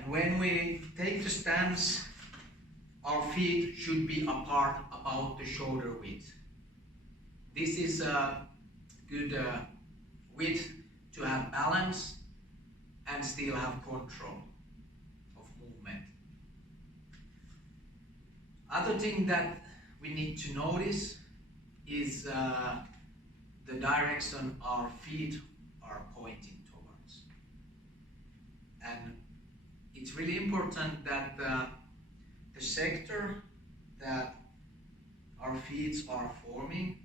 And when we take the stance, our feet should be apart about the shoulder width. This is a good width to have balance and still have control of movement. Other thing that we need to notice is the direction our feet are pointing towards. And it's really important that the sector that our feet are forming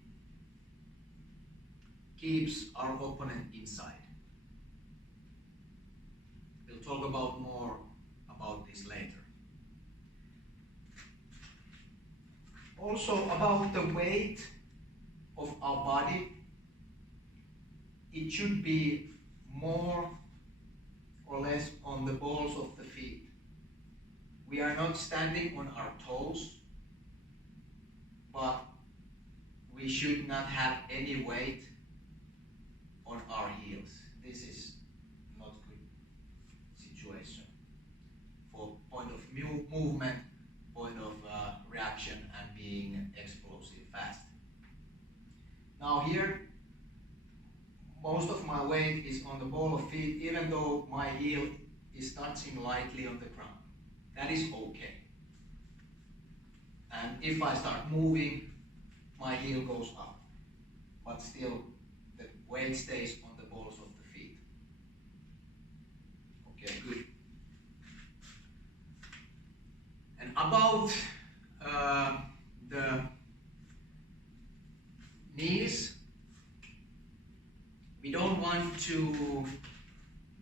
keeps our opponent inside. We'll talk about more about this later. Also about the weight of our body, it should be more or less on the balls of the feet. We are not standing on our toes, but we should not have any weight on our heels. This is not a good situation for point of movement, point of reaction, and being explosive fast. Now here, most of my weight is on the ball of feet, even though my heel is touching lightly on the ground. That is okay. And if I start moving, my heel goes up, but still the weight stays on the balls of the feet. Okay, good. And about the knees, we don't want to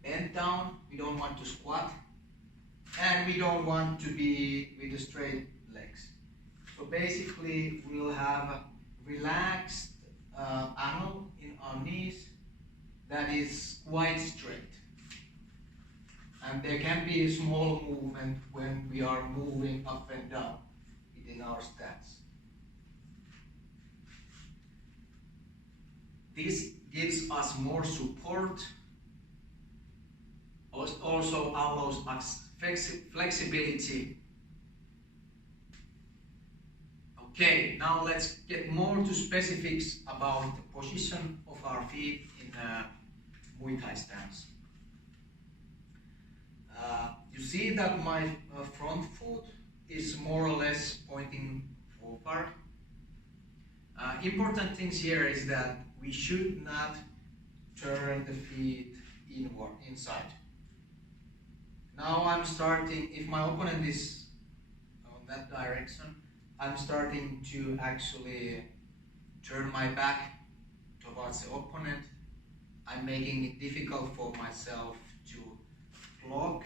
bend down, we don't want to squat, and we don't want to be with the straight legs. So basically we'll have a relaxed angle in our knees that is quite straight. And there can be a small movement when we are moving up and down within our stance. This gives us more support, also allows us flexibility. Okay, now let's get more to specifics about the position of our feet in Muay Thai stance. You see that my front foot is more or less pointing forward. Important things here is that we should not turn the feet inward, inside. Now I'm starting, if my opponent is on that direction, I'm starting to actually turn my back towards the opponent. I'm making it difficult for myself to block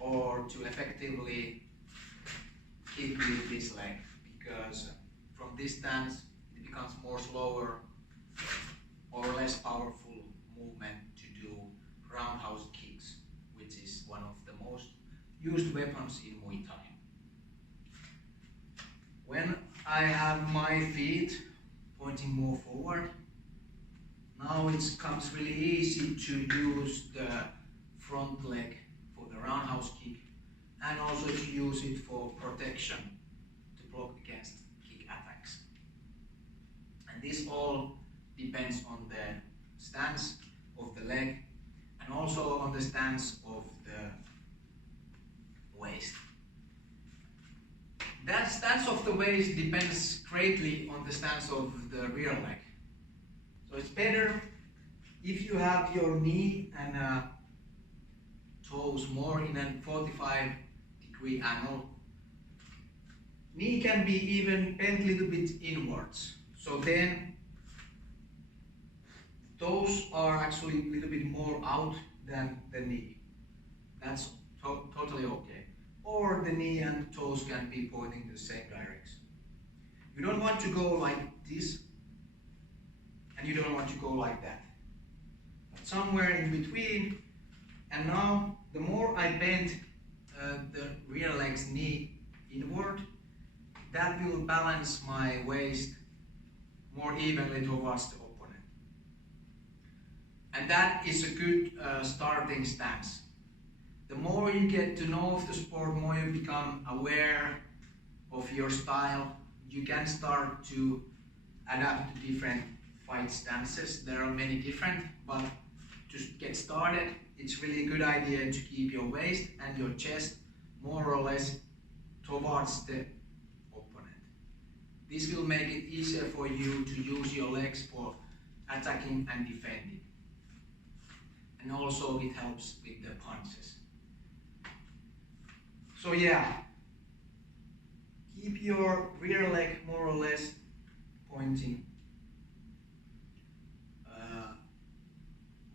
or to effectively kick with this leg, because from this stance it becomes more slower or less powerful movement to do roundhouse kicks, which is one of the most used weapons in Muay Thai. When I have my feet pointing more forward, now it comes really easy to use the front leg for the roundhouse kick, and also to use it for protection, to block against kick attacks. And this all depends on the stance of the leg and also on the stance of the waist. That stance of the waist depends greatly on the stance of the rear leg. So it's better if you have your knee and toes more in a 45-degree angle. Knee can be even bent a little bit inwards. So then toes are actually a little bit more out than the knee. That's totally okay. Or the knee and toes can be pointing the same direction. You don't want to go like this, and you don't want to go like that. But somewhere in between. And now, the more I bend the rear leg's knee inward, that will balance my waist more evenly towards the opponent. And that is a good starting stance. the more you get to know of the sport, more you become aware of your style. You can start to adapt to different fight stances. There are many different, but to get started, it's really a good idea to keep your waist and your chest more or less towards the opponent. This will make it easier for you to use your legs for attacking and defending. And also it helps with the punches. So yeah, keep your rear leg more or less pointing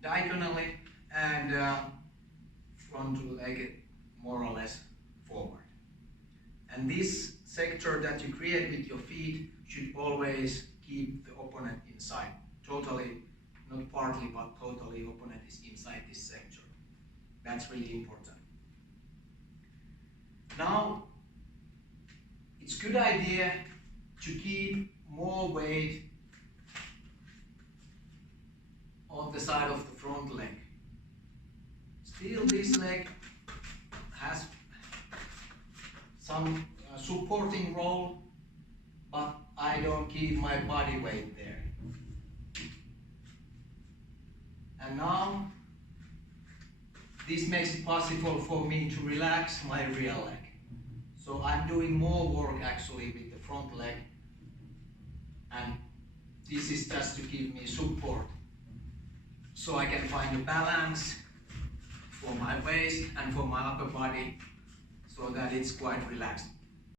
diagonally and front leg more or less forward. And this sector that you create with your feet should always keep the opponent inside. Totally, not partly, but totally opponent is inside this sector. That's really important. Now, it's a good idea to keep more weight on the side of the front leg. Still, this leg has some supporting role, but I don't keep my body weight there. And now, this makes it possible for me to relax my rear leg. So I'm doing more work actually with the front leg, and this is just to give me support so I can find a balance for my waist and for my upper body so that it's quite relaxed.